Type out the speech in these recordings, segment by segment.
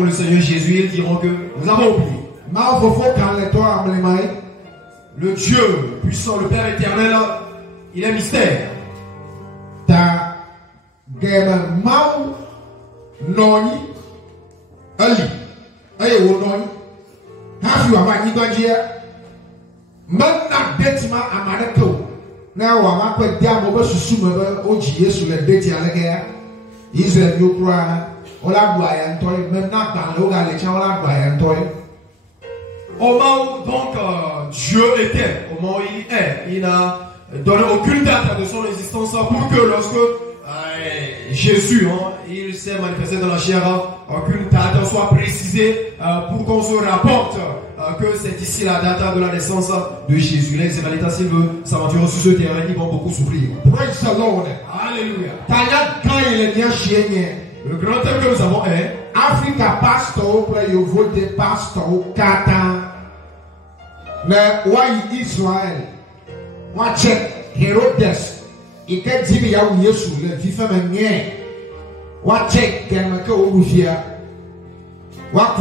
rencontreront le Seigneur Jésus, ils diront que nous avons oublié. Le Dieu puissant, le Père éternel, il est mystère. Au moment où donc Dieu était, au moment où il est, il n'a donné aucune date de son existence pour que lorsque Jésus, il s'est manifesté dans la chair, aucune date soit précisée pour qu'on se rapporte que c'est ici la date de la naissance de Jésus. Les Israélites, s'ils veulent s'aventurer sur ce terrain, ils vont beaucoup souffrir. Praise the Lord. Alléluia. Le grand thème que nous avons est Africa pastor, you vote pastor, Kata. Na why Israel? Watch Herodes. Il a dit qu'il y a un Yesu, le vivant mien. Watch Kemaka Urufia. Watch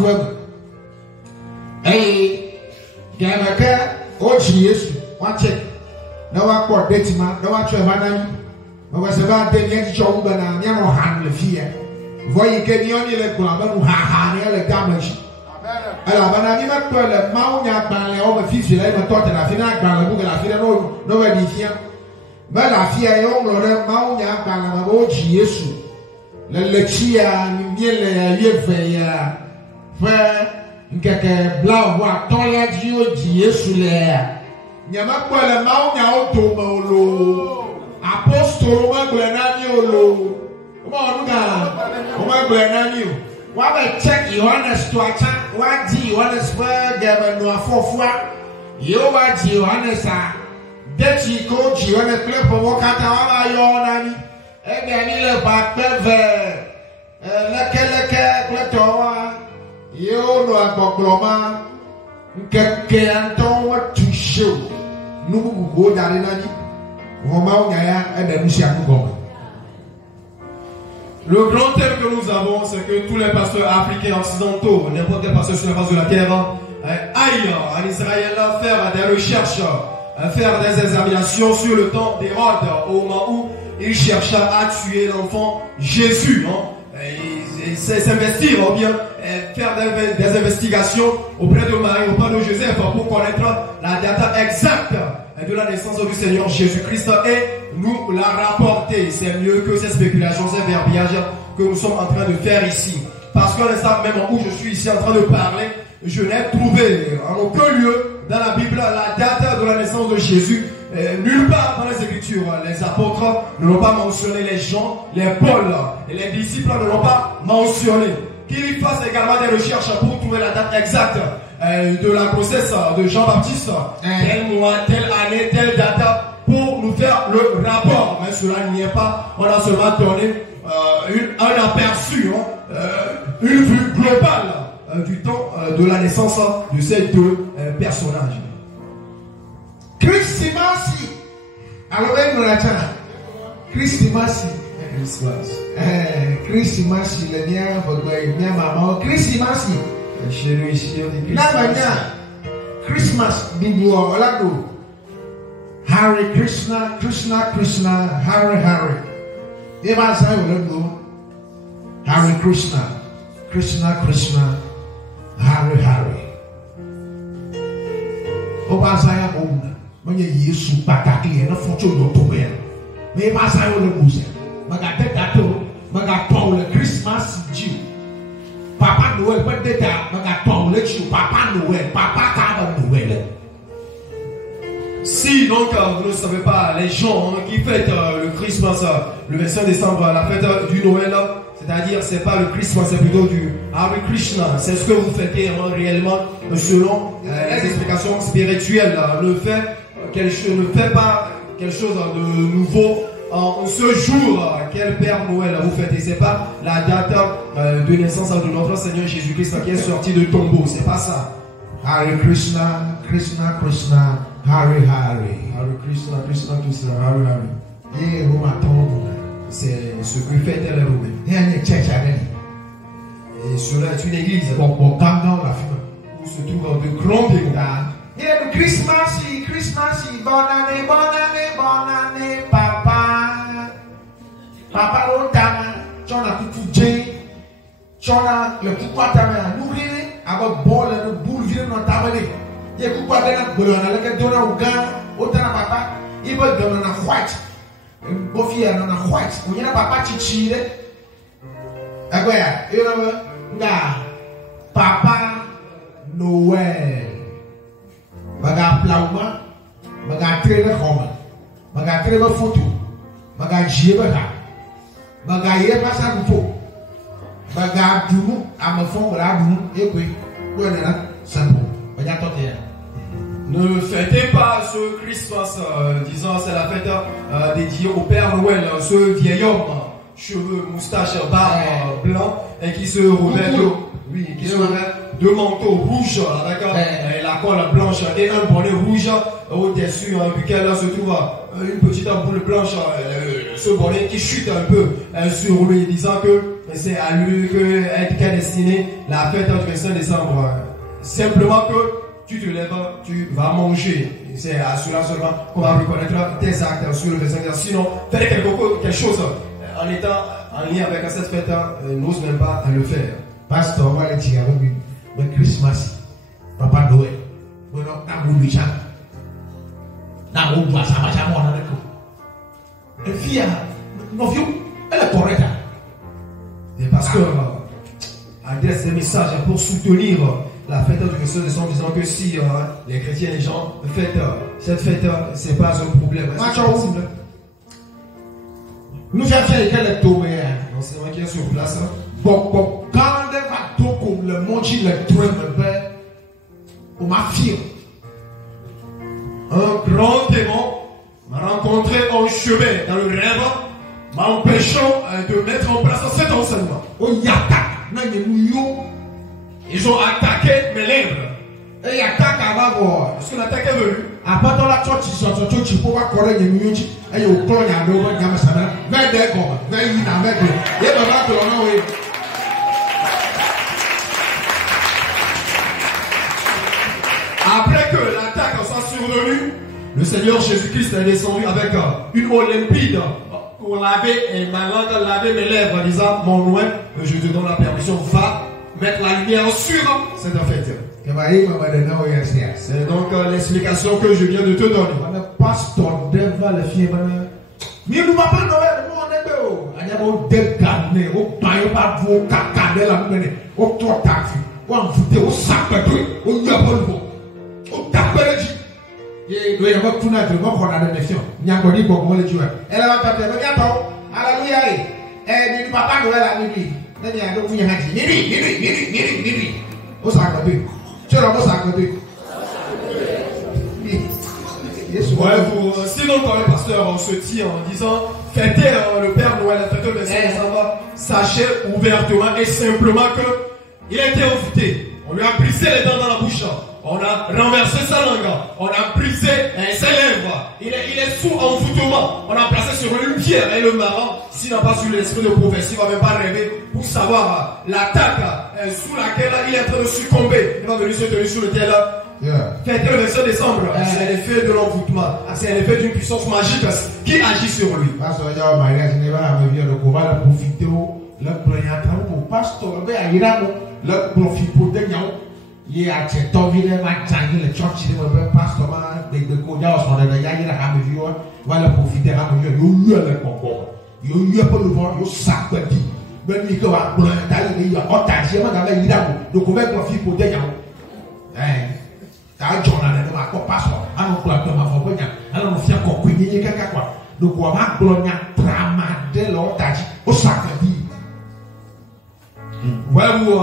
Kemaka Ochi Yesu. Watch na wakɔ detima na watwɛ banam na wasaba de nyɛ tchɔ bana nyɛ no han le fia voyi ke ni oni le gba ba nu ha ha ne le gamaji ala bana ni ma to le ma nya gba le o ma fi fi le ma to te na fi na gba le bu la fi no we di fia ba la fia yo nglo le ma nya gba le ma bo ji Yesu le chia ni miele ya yefe ya fa nkeke bla wa to ya ji o ji Yesu le nyama kwele maunya otoma olo apostolo magbenani olo magbenani wa be check Yohanes to acha wa di Yohanes fa gebe no afofua yo wa di Yohanes a deti ko di Yohanes kle po kata wa yo nani e de ni le ba peve leke kle to wa yo no akokloma nkeke anto wa tusho nubu dari nani le grand thème que nous avons, c'est que tous les pasteurs africains occidentaux, n'importe quel pasteur sur la face de la terre, aillent en Israël faire des recherches, faire des examinations sur le temps d'Hérode, au moment où il chercha à tuer l'enfant Jésus, et s'investir ou bien faire des investigations auprès de Marie, auprès de Joseph pour connaître la date exacte de la naissance du Seigneur Jésus-Christ et nous la rapporter. C'est mieux que ces spéculations, ces verbiages que nous sommes en train de faire ici. Parce qu'à l'instant même où je suis ici en train de parler, je n'ai trouvé en aucun lieu dans la Bible la date de la naissance de Jésus. Nulle part dans les Écritures. Les apôtres ne l'ont pas mentionné, les Jean, les Paul et les disciples ne l'ont pas mentionné. Qu'ils fassent également des recherches pour trouver la date exacte de la grossesse de Jean-Baptiste, tel mois, telle année, telle date, pour nous faire le rapport. Mais cela n'y est pas. On a seulement donné un aperçu, une vue globale du temps de la naissance de ces deux personnages. Christmas. Alors, Christmas. Christmas, le mien, votre maman, Christmas. Christmas, Bibo, Olado. Hare Krishna, Krishna, Krishna, Hare Hare. Eva say Olado. Hare Krishna, Krishna, Krishna, Hare Hare. Oba say Abuna. When you use Pataki and a fortune of Tomea. Maybe I say Olado. Magatato, Magapole, Christmas Jew. Papa Noël, what did that? Magapole, let you, Papa Noël, Papa Cava Noël. Si donc vous ne savez pas, les gens qui fêtent le Christmas, le 25 décembre, la fête du Noël, c'est-à-dire c'est pas le Christmas, c'est plutôt du Hare Krishna. C'est ce que vous fêtez réellement selon les explications spirituelles. Ne fait pas quelque chose de nouveau. En ce jour, quel Père Noël vous fêtez? C'est pas la date de naissance de notre Seigneur Jésus-Christ qui est sorti de tombeau. C'est pas ça. Hare Krishna, Krishna, Krishna, Hare Hare. Hare Krishna, Krishna, Krishna, Hare Hare. Et Roma tombe. C'est ce que fait les Romains. Et cela est une église Bon, quand dans la fin. où se trouvent de grands témoins. Yeah, le Christmas, bonne année, papa. Papa l'otama, tu as tout dit, tu as le coup à ta main, nourrir, avec bol et le boule vient dans ta main. Il y a coup à ta main, le donner au gars, autant à papa, il va donner un white. Bon fier, on a white, on y a papa chichi, ah ouais, il y a papa Noël. Baga plauma, baga trailer home, baga trailer photo, baga jieba, baga yeba sanfo, baga dumu, amafon bra dumu, ekwe, voilà, sanfo, baga toté. Ne fêtez pas ce Christmas disant c'est la fête dédiée au Père Noël, ce vieil homme, cheveux, moustache, barbe blanc et qui se revêt deux manteaux rouges avec la colle blanche et un bonnet rouge au-dessus duquel se trouve une petite boule blanche, ce bonnet qui chute un peu sur lui, disant que c'est à lui qu'est destinée la fête du 25 décembre. Simplement que tu te lèves, tu vas manger. C'est à cela seulement qu'on va reconnaître tes actes sur le 25 décembre. Sinon, faire quelque chose en étant en lien avec cette fête, n'ose même pas le faire. Pasteur, on va le dire avec lui. Le Christmas, Papa Noël, nous avons eu ça. Nous avons eu ça. Et fille, nos vieux, elle est correcte. Les pasteurs adressent des messages pour soutenir la fête du 25 décembre, disant que si les chrétiens et les gens fêtent cette fête, c'est pas un problème. Nous avons fait quel tour? L'enseignement qui est sur place. Bon, quand comme le monde le train pour ma fille. Un grand démon m'a rencontré en chemin dans le rêve, m'empêchant de mettre en place cet enseignement. Ils ont attaqué mes lèvres. Et ils attaquent avant. Est-ce que l'attaque est venue? Après dans la church, ils sont pour voir quoi les mouillons. Et ils ont cloné à l'eau, ils ont ça. Vers des gommes, vers une avec eux. Et ben là, que l'on a eu. Après que l'attaque soit survenue, le Seigneur Jésus-Christ est descendu avec une eau limpide pour laver et ma langue laver mes lèvres en disant mon loin, je te donne la permission, va mettre la lumière sur cette fête. C'est donc l'explication que je viens de te donner. Pasteur devant le film. Mais nous va pas Noël, nous on est deux. On a beau dégainer, au bain, pas vous cacader la mener, au toi taxi, au envoûter, au sac de au yabolo, au tapéji. Et nous avons tout notre monde qu'on a des missions. Nyangoni pour moi les joueurs. Elle va taper, regarde, alléluia. Et du papa Noël à midi. N'est-ce pas donc vous y avez dit, au sac de tu as au sac de Ouais, sinon quand le pasteur se tire en disant fêtez le Père Noël, fêtez le 25 décembre, sachez ouvertement et simplement que il a été envoûté. On lui a brisé les dents dans la bouche, on a renversé sa langue, on a brisé ses lèvres, il est sous envoûtement, on a placé sur lui une pierre et le marrant, s'il n'a pas su l'esprit de prophétie, il ne va même pas rêver pour savoir l'attaque sous laquelle il est en train de succomber. Il va venir se tenir sur le terre. Fêter le 25 décembre, c'est l'effet de l'envoûtement, c'est l'effet d'une puissance magique qui agit sur lui. Pasteur, il y a un mariage, il va profiter le pasteur, le profit pour des gens. Il y a cette envie de matin, le church, le pasteur, de Kodia, son réveil, il a ramené, voilà profiter à mesure, il y a le concours, il y a pas le vent, il y a sac de vie. Ben, il y a un blanc, il y a un otage, il y a un donc on va profiter pour des gens. John a dit ma passeport, alors quoi de ma famille, alors on fait encore couiller quelqu'un quoi. Donc on va blogner tramade l'otage au sac de vie. Ouais, vous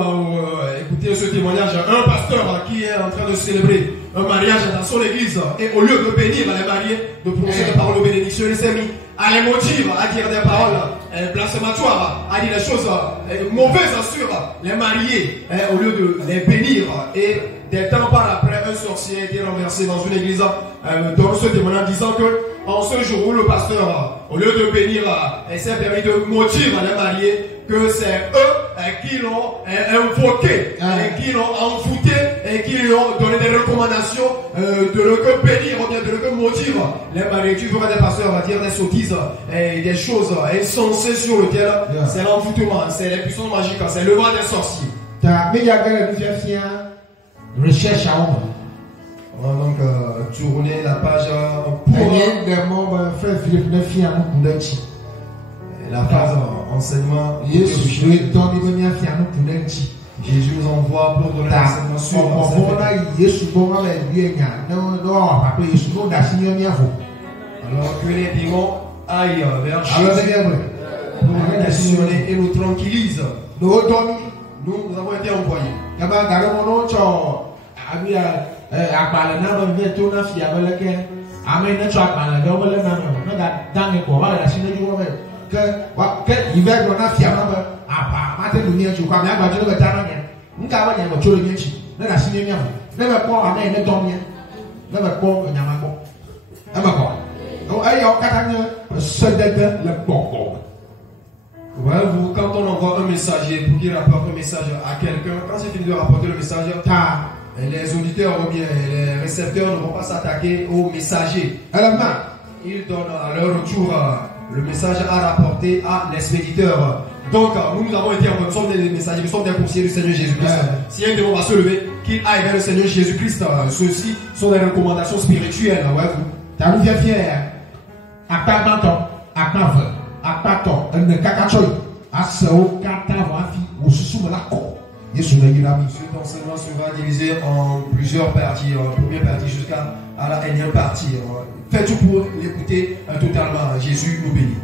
écoutez ce témoignage, un pasteur qui est en train de célébrer un mariage dans son église et au lieu de bénir les mariés, de prononcer des paroles de bénédiction, il s'est mis à les motiver à dire des paroles blasphématoires, à dire des choses mauvaises sur les mariés au lieu de les bénir. Et des temps par après, un sorcier a été renversé dans une église dans ce témoignage disant que en ce jour où le pasteur, au lieu de bénir, s'est permis de motiver les mariés, que c'est eux qui l'ont invoqué, qui l'ont envoûté et qui lui ont donné des recommandations de le que bénir ou bien de le que maudire. Les mariés, tu verras des pasteurs dire des sottises et des choses insensées sur lesquelles c'est l'envoûtement, c'est les puissances magiques, c'est le vent des sorciers. Recherche à homme. On va donc tourner la page pour la phase enseignement. Jésus nous envoie pour donner l'enseignement sur alors que les démons aillent vers Jésus pour nous questionner et nous tranquillisent. Nous avons été envoyés. Ouais, quand on envoie un messager pour qu'il rapporte un message à quelqu'un, quand c'est fini de rapporter le message, les auditeurs ou bien les récepteurs ne vont pas s'attaquer au messager. Ils donnent à leur retour le message à rapporter à l'expéditeur. Donc, nous avons été en sommes des messagers, nous sommes des conseillers du Seigneur Jésus-Christ. Si un démon va se lever, qu'il aille vers le Seigneur Jésus-Christ. Ceux-ci sont des recommandations spirituelles. Ouais, vous. Cet enseignement sera divisé en plusieurs parties. Première partie jusqu'à la énième partie. Faites tout pour l'écouter totalement. Jésus nous bénit.